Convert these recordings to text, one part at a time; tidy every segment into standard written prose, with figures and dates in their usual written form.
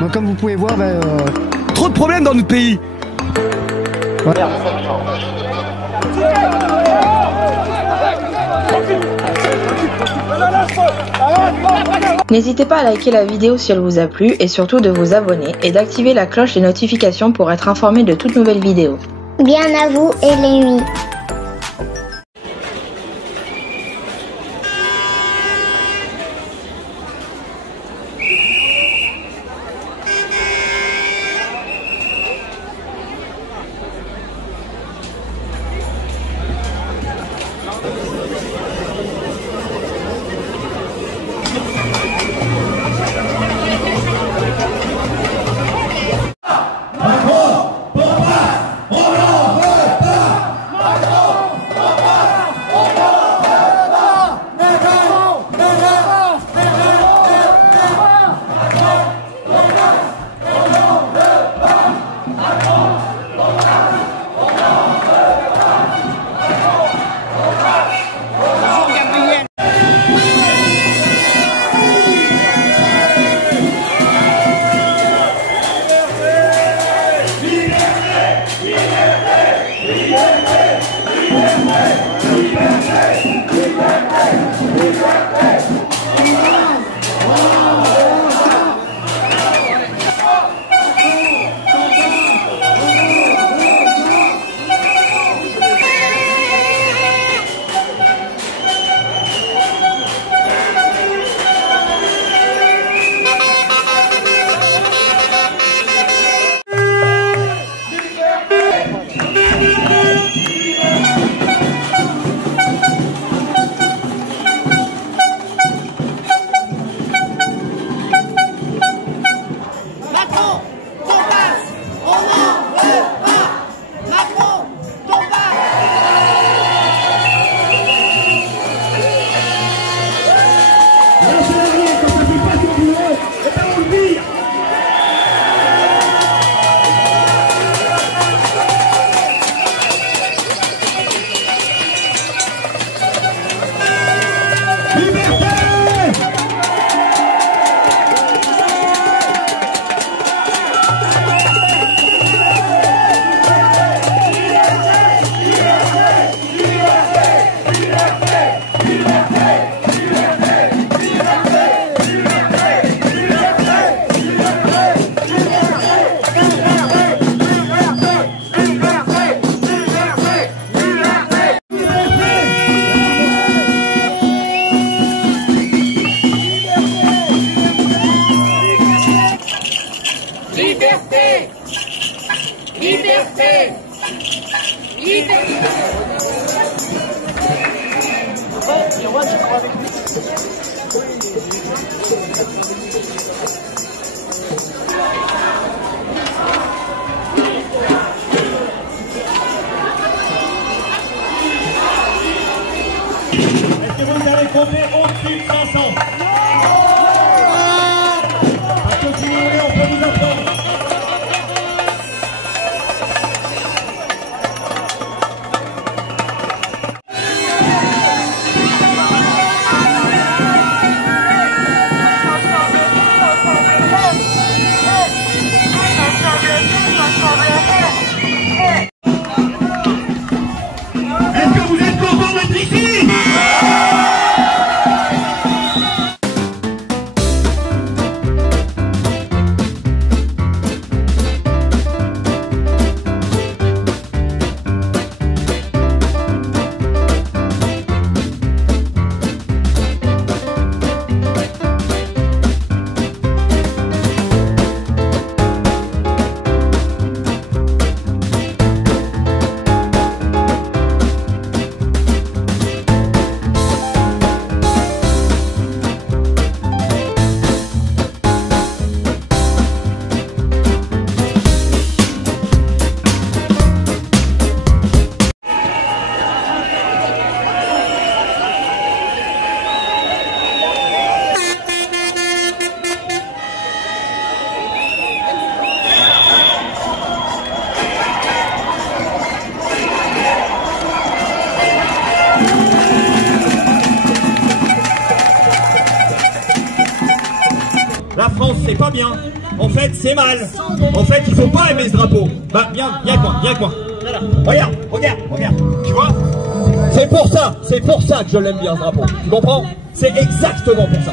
Donc comme vous pouvez voir, trop de problèmes dans notre pays. Voilà. N'hésitez pas à liker la vidéo si elle vous a plu et surtout de vous abonner et d'activer la cloche des notifications pour être informé de toute nouvelle vidéo. Bien à vous et les nuits. Liberté! Liberté! Liberté! Est-ce que vous allez compter au-dessus de 500? Parce que si vous voulez, on peut vous apprendre. Est-ce que vous êtes content d'être ici? La France, c'est pas bien. En fait, c'est mal. En fait, il faut pas aimer ce drapeau. Bah, viens avec moi, viens avec moi. Regarde, regarde. Tu vois? C'est pour ça que je l'aime bien ce drapeau. Tu comprends? C'est exactement pour ça.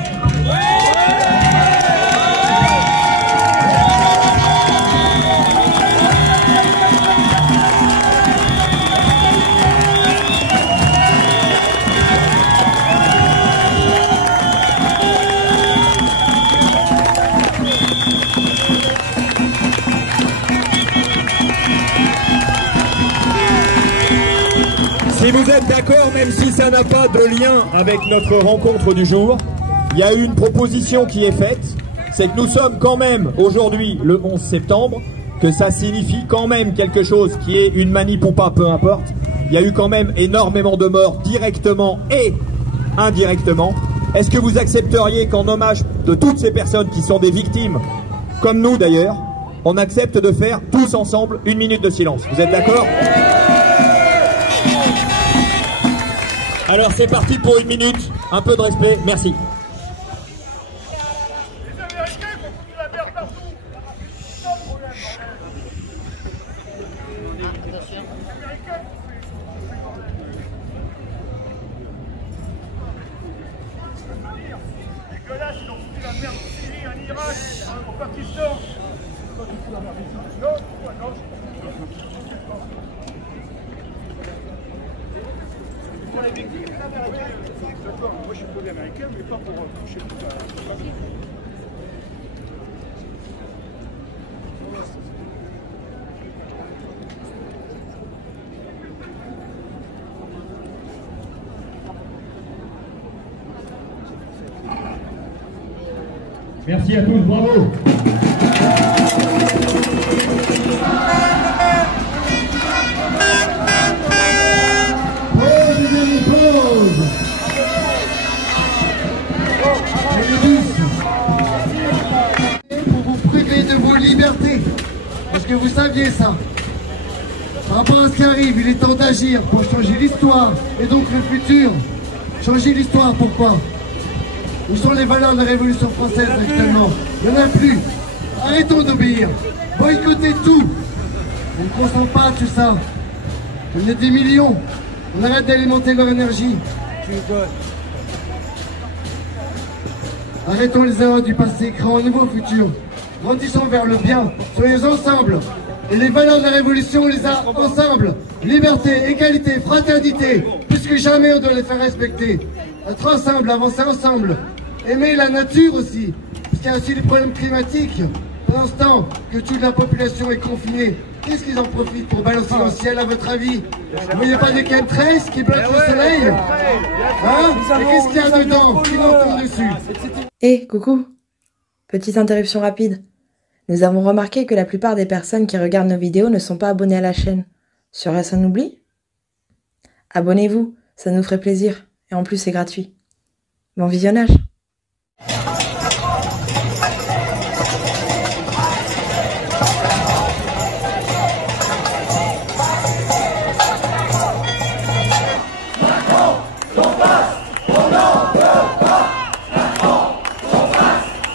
Si vous êtes d'accord, même si ça n'a pas de lien avec notre rencontre du jour, il y a une proposition qui est faite, c'est que nous sommes quand même aujourd'hui le 11 septembre, que ça signifie quand même quelque chose qui est une manip ou pas, peu importe. Il y a eu quand même énormément de morts directement et indirectement. Est-ce que vous accepteriez qu'en hommage de toutes ces personnes qui sont des victimes, comme nous d'ailleurs, on accepte de faire tous ensemble 1 minute de silence? Vous êtes d'accord ? Alors c'est parti pour 1 minute, un peu de respect, merci. Dégueulasse, ils ont foutu la merde en Syrie, en Irak, au Pakistan. Quand tu fous la merde ici? Non, pourquoi non? Pour les victimes, les Américains. D'accord, moi je suis pour les Américains, mais pas pour toucher tout ça. Merci à tous, bravo. Pour vous priver de vos libertés. Est-ce que vous saviez ça? Par rapport à ce qui arrive, il est temps d'agir pour changer l'histoire et donc le futur. Changer l'histoire, pourquoi? Où sont les valeurs de la Révolution française actuellement? Il n'y en a plus. Arrêtons d'obéir. Boycottez tout. On ne consent pas à tout ça. On est des millions. On arrête d'alimenter leur énergie. Arrêtons les erreurs du passé, créons un nouveau futur. Grandissons vers le bien. Soyons ensemble. Et les valeurs de la Révolution, on les a ensemble. Liberté, égalité, fraternité. Plus que jamais, on doit les faire respecter. Être ensemble, avancer ensemble. Aimer la nature aussi. Parce qu'il y a aussi des problèmes climatiques. Pendant ce temps que toute la population est confinée, qu'est-ce qu'ils en profitent pour balancer dans le ciel à votre avis? Vous voyez pas des chemtrails qui bloquent le soleil? Hein? Et qu'est-ce qu'il y a dedans? Qui en tombe dessus? Coucou. Petite interruption rapide. Nous avons remarqué que la plupart des personnes qui regardent nos vidéos ne sont pas abonnées à la chaîne. Serait-ce un oubli? Abonnez-vous, ça nous ferait plaisir. Et en plus, c'est gratuit. Bon visionnage.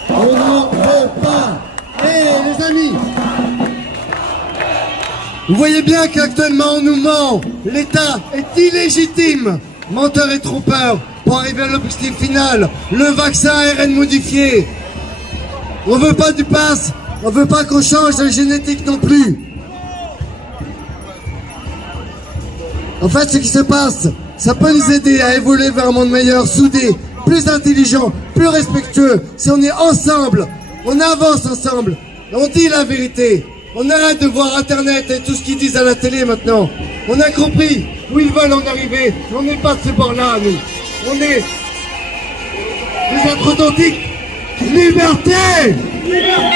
On n'en veut pas. Les amis, vous voyez bien qu'actuellement on nous ment. L'État est illégitime. Menteur et trompeur pour arriver à l'objectif final, le vaccin ARN modifié. On veut pas du pass, on veut pas qu'on change la génétique non plus. En fait, ce qui se passe, ça peut nous aider à évoluer vers un monde meilleur, soudé, plus intelligent, plus respectueux. Si on est ensemble, on avance ensemble, et on dit la vérité. On arrête de voir Internet et tout ce qu'ils disent à la télé maintenant. On a compris où ils veulent en arriver. On n'est pas de ce bord-là, nous. On est des êtres authentiques. Liberté! Liberté!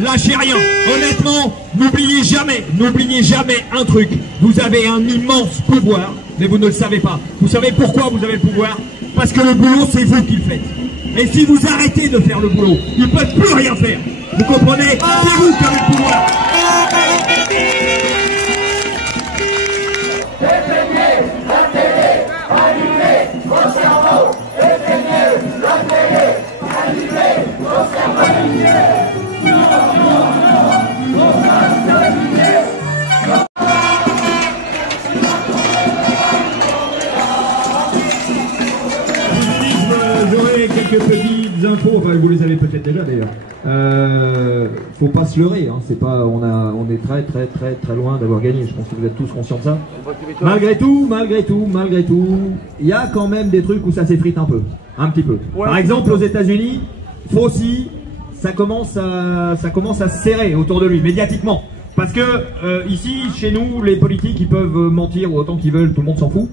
Lâchez rien, honnêtement, n'oubliez jamais un truc, vous avez un immense pouvoir, mais vous ne le savez pas. Vous savez pourquoi vous avez le pouvoir? parce que le boulot, c'est vous qui le faites. Et si vous arrêtez de faire le boulot, ils ne peuvent plus rien faire. Vous comprenez? C'est vous qui avez le pouvoir. Éteignez la télé, allumez vos cerveaux. Éteignez la télé, allumez vos cerveaux. J'aurai quelques petites infos, enfin vous les avez peut-être déjà d'ailleurs. Faut pas se leurrer, hein. C'est pas, on est très loin d'avoir gagné. Je pense que vous êtes tous conscients de ça. Malgré tout, il y a quand même des trucs où ça s'effrite un petit peu. Par exemple, aux États-Unis, Fauci, ça commence à se serrer autour de lui médiatiquement, parce que ici, chez nous, les politiques, ils peuvent mentir autant qu'ils veulent, tout le monde s'en fout.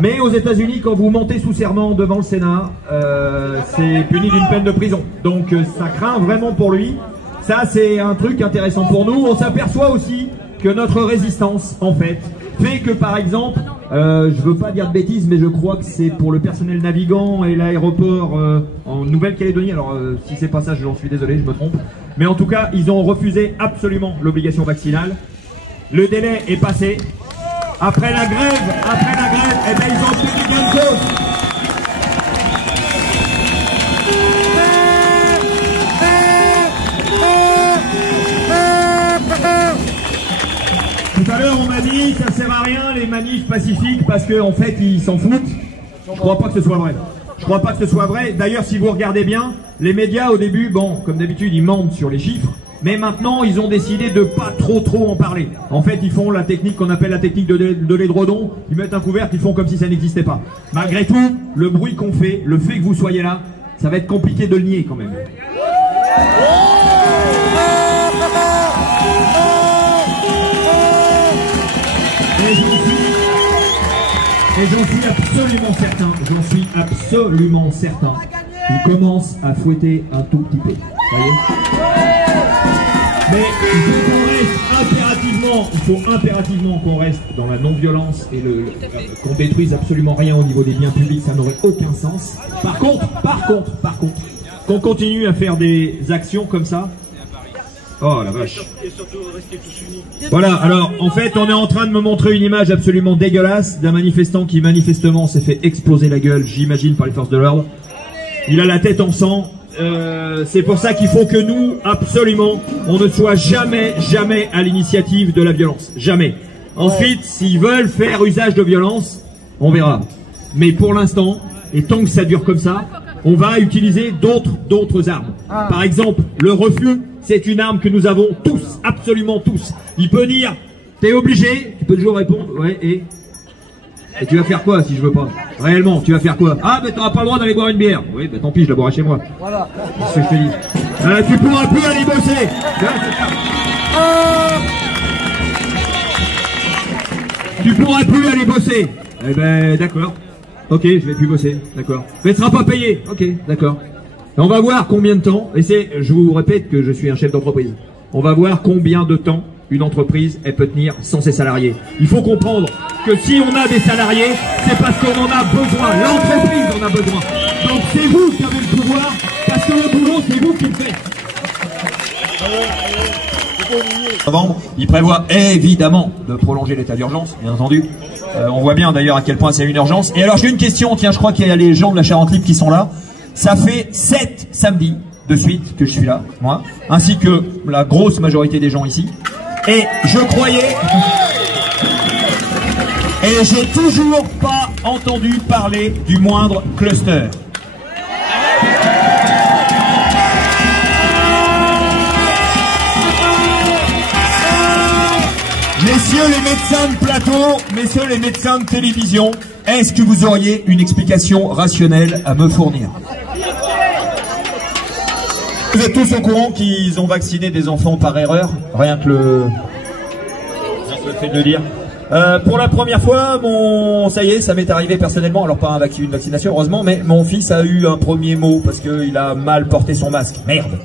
Mais aux États-Unis, quand vous mentez sous serment devant le Sénat, c'est puni d'une peine de prison. Donc ça craint vraiment pour lui. Ça, c'est un truc intéressant pour nous. On s'aperçoit aussi que notre résistance, en fait que, par exemple, je veux pas dire de bêtises, mais je crois que c'est pour le personnel navigant et l'aéroport en Nouvelle-Calédonie. Alors, si c'est pas ça, j'en suis désolé, je me trompe. Mais en tout cas, ils ont refusé absolument l'obligation vaccinale. Le délai est passé. Après la grève, eh ben, ils ont obtenu gain de cause. Tout à l'heure, on m'a dit, ça sert à rien les manifs pacifiques parce qu'en fait, ils s'en foutent. Je crois pas que ce soit vrai. Je crois pas que ce soit vrai. D'ailleurs, si vous regardez bien, les médias au début, bon, comme d'habitude, ils mentent sur les chiffres. Mais maintenant, ils ont décidé de pas trop en parler. En fait, ils font la technique qu'on appelle la technique de l'édredon. Ils mettent un couvercle, ils font comme si ça n'existait pas. Malgré tout, le bruit qu'on fait, le fait que vous soyez là, ça va être compliqué de le nier quand même. Et j'en suis absolument certain, il commence à fouetter un tout petit peu. Voyez ? Mais il faut impérativement qu'on reste dans la non-violence et qu'on détruise absolument rien au niveau des biens publics, ça n'aurait aucun sens. Par contre, qu'on continue à faire des actions comme ça. Oh la vache. Voilà, alors en fait on est en train de me montrer une image absolument dégueulasse d'un manifestant qui manifestement s'est fait exploser la gueule, j'imagine, par les forces de l'ordre. Il a la tête en sang. C'est pour ça qu'il faut que nous, absolument, on ne soit jamais à l'initiative de la violence. Jamais. Ensuite, s'ils veulent faire usage de violence, on verra. Mais pour l'instant, et tant que ça dure comme ça, on va utiliser d'autres armes. Par exemple, le refus, c'est une arme que nous avons tous, absolument tous. Il peut dire, t'es obligé, tu peux toujours répondre, ouais, et tu vas faire quoi si je veux pas? Réellement, tu vas faire quoi? Ah, mais t'auras pas le droit d'aller boire une bière. Oui, bah tant pis, je la boirai chez moi. Voilà. C'est ce que je te dis. Tu pourras plus aller bosser. Tu pourras plus aller bosser. Eh ben, d'accord. Ok, je vais plus bosser. D'accord. Mais tu seras pas payé. Ok, d'accord. Et on va voir combien de temps, et je vous répète que je suis un chef d'entreprise. On va voir combien de temps une entreprise, elle peut tenir sans ses salariés. Il faut comprendre que si on a des salariés, c'est parce qu'on en a besoin. L'entreprise en a besoin. Donc c'est vous qui avez le pouvoir, parce que le boulot, c'est vous qui le faites. Novembre, il prévoit évidemment de prolonger l'état d'urgence, bien entendu. On voit bien d'ailleurs à quel point c'est une urgence. Et alors j'ai une question, tiens, je crois qu'il y a les gens de la Charente Libre qui sont là. Ça fait 7 samedis de suite que je suis là, moi, ainsi que la grosse majorité des gens ici. Et je croyais... Et j'ai toujours pas entendu parler du moindre cluster. Messieurs les médecins de plateau, messieurs les médecins de télévision, est-ce que vous auriez une explication rationnelle à me fournir? Vous êtes tous au courant qu'ils ont vacciné des enfants par erreur, rien que le fait de le dire. Pour la première fois, ça y est, ça m'est arrivé personnellement, alors pas une vaccination heureusement, mais mon fils a eu un premier mot parce qu'il a mal porté son masque. Merde,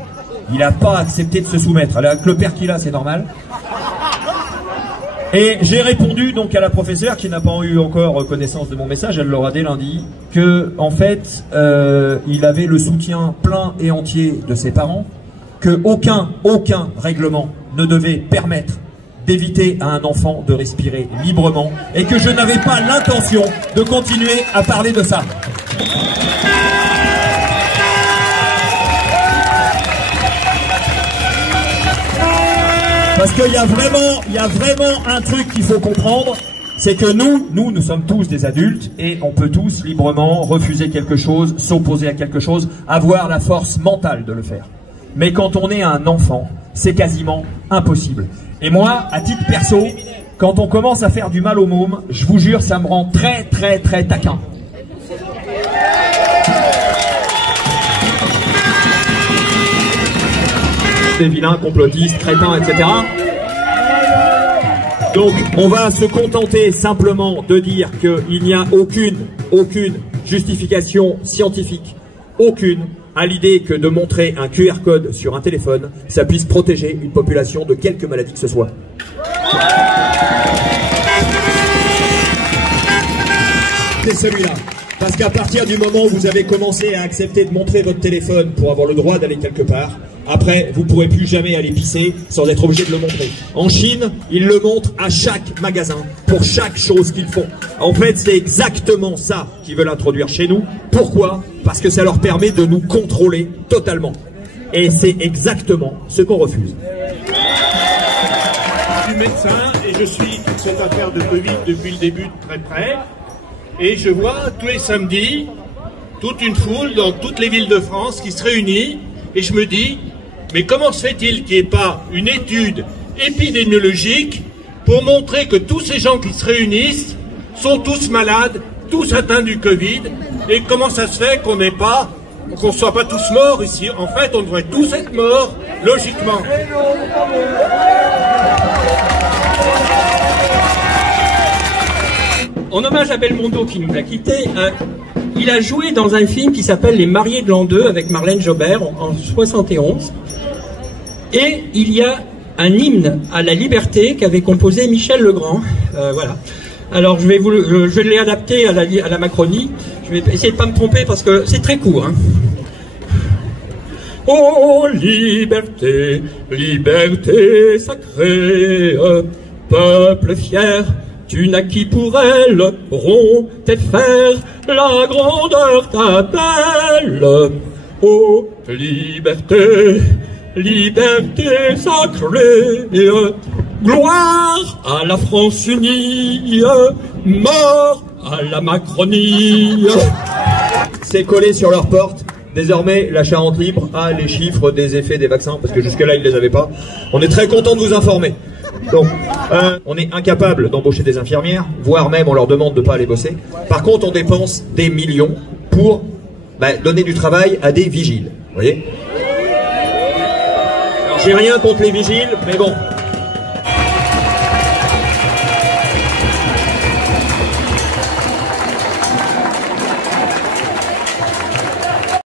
il n'a pas accepté de se soumettre. Avec le père qu'il a, c'est normal. Et j'ai répondu donc à la professeure qui n'a pas eu encore connaissance de mon message, elle l'aura dès lundi, que en fait il avait le soutien plein et entier de ses parents, que aucun règlement ne devait permettre d'éviter à un enfant de respirer librement et que je n'avais pas l'intention de continuer à parler de ça. Parce qu'il y a vraiment un truc qu'il faut comprendre, c'est que nous sommes tous des adultes et on peut tous librement refuser quelque chose, s'opposer à quelque chose, avoir la force mentale de le faire. Mais quand on est un enfant, c'est quasiment impossible. Et moi, à titre perso, quand on commence à faire du mal aux mômes, je vous jure, ça me rend très taquin. Des vilains, complotistes, crétins, etc. Donc, on va se contenter simplement de dire qu'il n'y a aucune justification scientifique, aucune, à l'idée que de montrer un QR code sur un téléphone, ça puisse protéger une population de quelque maladie que ce soit. C'est celui-là. Parce qu'à partir du moment où vous avez commencé à accepter de montrer votre téléphone pour avoir le droit d'aller quelque part, après, vous ne pourrez plus jamais aller pisser sans être obligé de le montrer. En Chine, ils le montrent à chaque magasin, pour chaque chose qu'ils font. En fait, c'est exactement ça qu'ils veulent introduire chez nous. Pourquoi? Parce que ça leur permet de nous contrôler totalement. Et c'est exactement ce qu'on refuse. Je suis médecin et je suis toute cette affaire de Covid depuis le début de très près. Et je vois tous les samedis toute une foule dans toutes les villes de France qui se réunit. Et je me dis, mais comment se fait-il qu'il n'y ait pas une étude épidémiologique pour montrer que tous ces gens qui se réunissent sont tous malades, tous atteints du Covid, et comment ça se fait qu'on ne soit pas tous morts ici? En fait, on devrait tous être morts, logiquement. En hommage à Belmondo qui nous a quittés, il a joué dans un film qui s'appelle Les Mariés de l'an 2 avec Marlène Jobert en 71. Et il y a un hymne à la liberté qu'avait composé Michel Legrand. Voilà. Alors je vais l'ai adapté à la Macronie. Je vais essayer de pas me tromper parce que c'est très court. Hein. Oh liberté, liberté sacrée, peuple fier, tu naquis pour elle, rond tes fers, la grandeur t'appelle. Oh liberté, liberté sacrée, gloire à la France unie, mort à la Macronie. C'est collé sur leur porte. Désormais, la Charente Libre a les chiffres des effets des vaccins, parce que jusque-là, ils ne les avaient pas. On est très content de vous informer. Donc, on est incapable d'embaucher des infirmières, voire même on leur demande de ne pas aller bosser. Par contre, on dépense des millions pour donner du travail à des vigiles. Vous voyez ? Alors, j'ai rien contre les vigiles, mais bon,